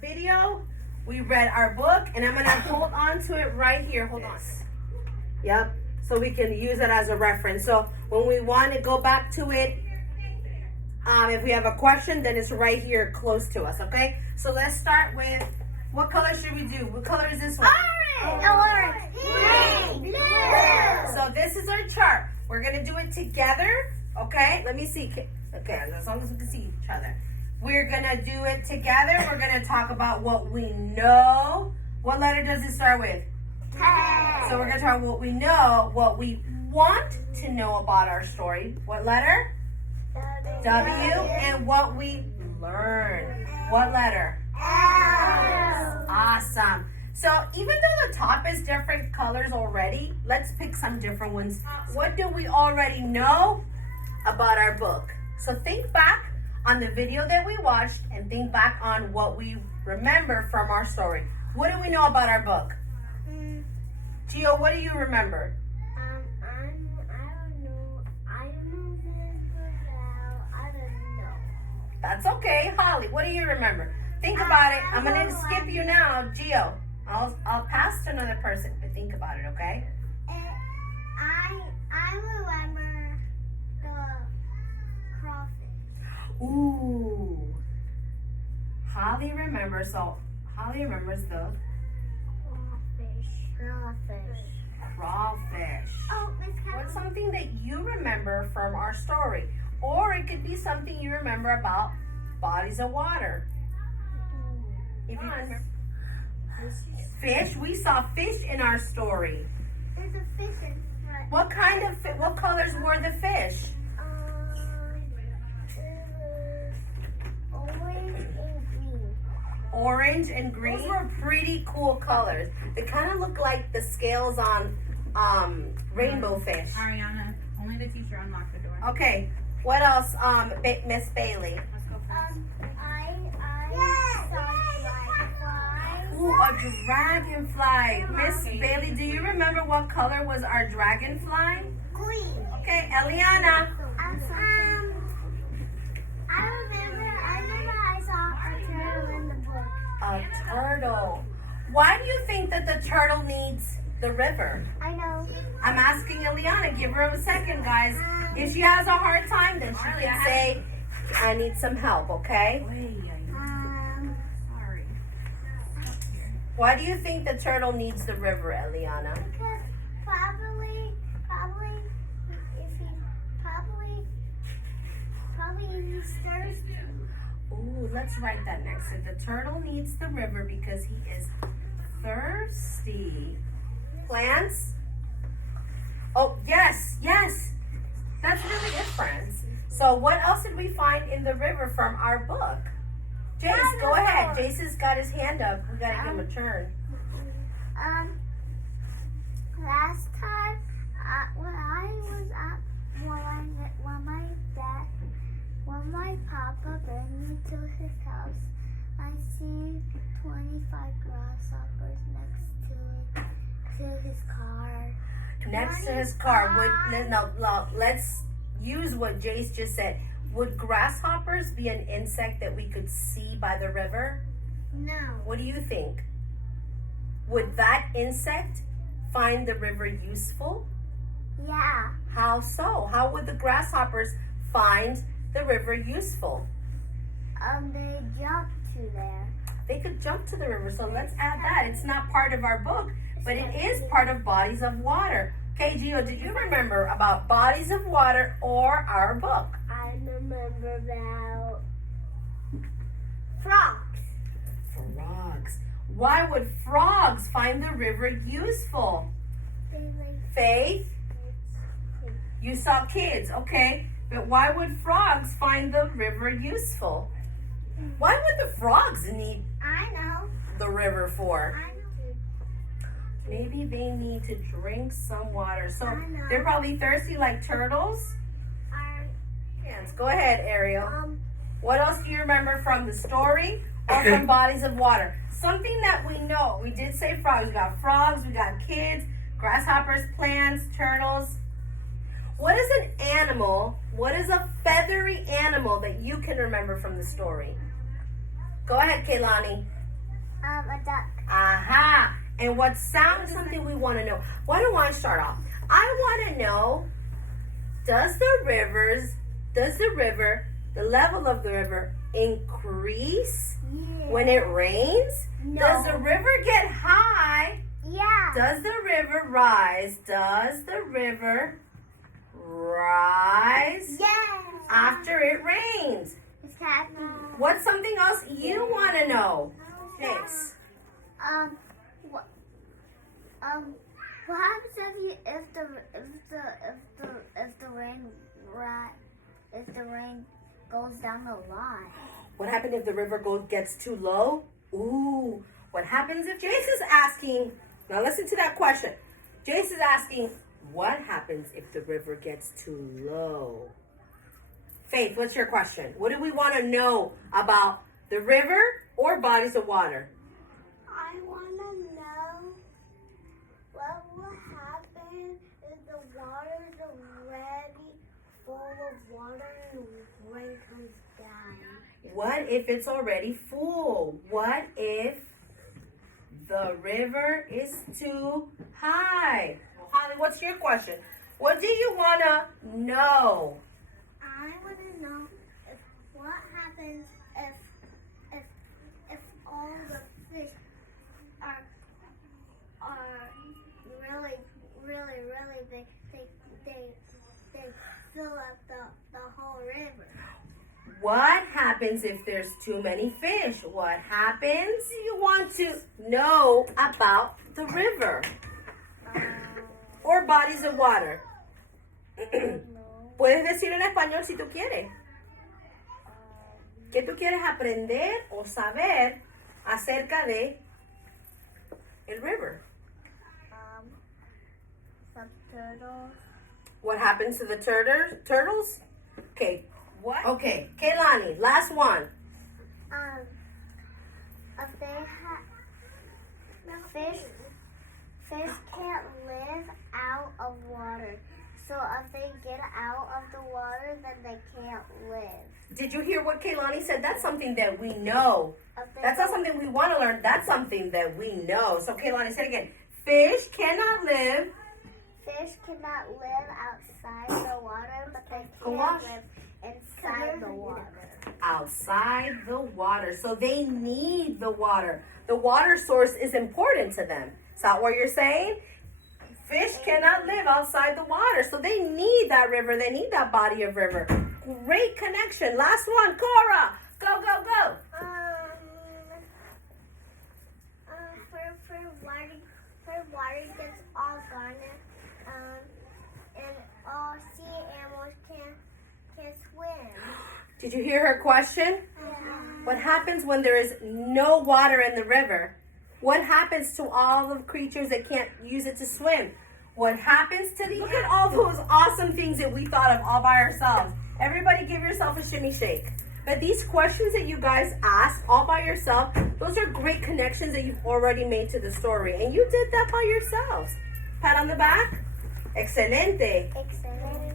video, we read our book, and I'm going to hold on to it right here. Hold on. Yep. So we can use it as a reference. So when we want to go back to it, if we have a question, then it's right here close to us, okay? So let's start with, what color should we do? What color is this one? Orange. Green. Blue. So this is our chart. We're going to do it together, okay? Let me see. Okay, as long as we can see each other. We're going to do it together. We're going to talk about what we know. What letter does it start with? K. So we're going to talk about what we know, what we want to know about our story. What letter? W. And what we learn. What letter? L. Awesome. So even though the top is different colors already, let's pick some different ones. What do we already know about our book? So think back on the video that we watched and think back on what we remember from our story. What do we know about our book? Gio, what do you remember? I don't know. I don't know. That's okay. Holly, what do you remember? Think about it. I'm going to skip you now. Gio, I'll pass to another person, but think about it, okay? I remember the crawfish. Ooh. Holly remembers the crawfish. Oh, Miss What's something that you remember from our story? Or it could be something you remember about bodies of water. If you remember. Fish, we saw fish in our story. There's a fish in front. What colors were the fish? Orange and green. Orange and green. Those were pretty cool colors. They kind of look like the scales on rainbow fish. Ariana, only the teacher unlocked the door. Okay, what else, Miss Bailey? Let's go first. I saw dragonfly. Ooh, a dragonfly. Miss Bailey, do you remember what color was our dragonfly? Green. Okay, Eliana. I remember I saw a turtle in the book. A turtle. Why do you think that the turtle needs the river? I know. I'm asking Eliana. Give her a second, guys. If she has a hard time, then she can say, I need some help, okay? Sorry. Why do you think the turtle needs the river, Eliana? Because probably if he's thirsty. Ooh, let's write that next. So the turtle needs the river because he is thirsty. Plants? Oh, yes. That's really different. So what else did we find in the river from our book? Jace, go ahead. Jace has got his hand up. We gotta give him a turn. Last time when my papa brought me to his house, I see 25 grasshoppers next to his car. Next to his car. Let's use what Jace just said. Would grasshoppers be an insect that we could see by the river? No. What do you think? Would that insect find the river useful? Yeah. How so? How would the grasshoppers find the river useful? They jump to there. They could jump to the river, so let's add that. It's not part of our book, but it is part of bodies of water. Okay, Gio, did you remember about bodies of water or our book? I remember about frogs. Frogs. Why would frogs find the river useful? Faith? You saw kids, okay. But why would frogs find the river useful? Why would the frogs need I know. the river for? I know. Maybe they need to drink some water. So I know. they're probably thirsty like turtles. Yes, go ahead, Ariel. What else do you remember from the story or from bodies of water? Something that we know. We did say frogs. We got kids, grasshoppers, plants, turtles. What is an animal? What is a feathery animal that you can remember from the story? Go ahead, Kaylani. A duck. Aha. And what sound is something we want to know. Why don't I start off? I want to know, does the river, the level of the river increase when it rains? No. Does the river get high? Yeah. Does the river rise? Does the river rise Yeah. after it rains? It's happy. What's something else you want to know? Thanks. What? What happens if the rain goes down a lot? What happens if the river gets too low? Ooh. What happens if Jace is asking? Now listen to that question. Jace is asking, what happens if the river gets too low? Faith, what's your question? What do we want to know about the river or bodies of water? I want to know what will happen if the water is already full of water and the rain comes down. What if it's already full? What if the river is too high? Holly, what's your question? What do you want to know? I want to know what happens if all the fish are really big. They fill up the whole river. What happens if there's too many fish? What happens? You want to know about the river or bodies of water. Puedes decirlo en español si tú quieres. ¿Qué tú quieres aprender o saber acerca de el river? Some turtles. What happens to the turtles? Okay. What? Okay. Kehlani, last one. Fish can't live out of water. So if they get out of the water, then they can't live. Did you hear what Kehlani said? That's something that we know. That's not something we want to learn. That's something that we know. So Kehlani, say it again. Fish cannot live outside the water, but they can live inside the water. Outside the water. So they need the water. The water source is important to them. Is that what you're saying? Fish cannot live outside the water. So they need that river. They need that body of river. Great connection. Last one, Cora. Go, go, go. For water gets all garnet, and all sea animals can swim. Did you hear her question? Yeah. What happens when there is no water in the river? What happens to all the creatures that can't use it to swim? What happens to the... Look at all those awesome things that we thought of all by ourselves. Everybody give yourself a shimmy shake. But these questions that you guys asked all by yourself, those are great connections that you've already made to the story. And you did that by yourselves. Pat on the back. Excelente. Excelente.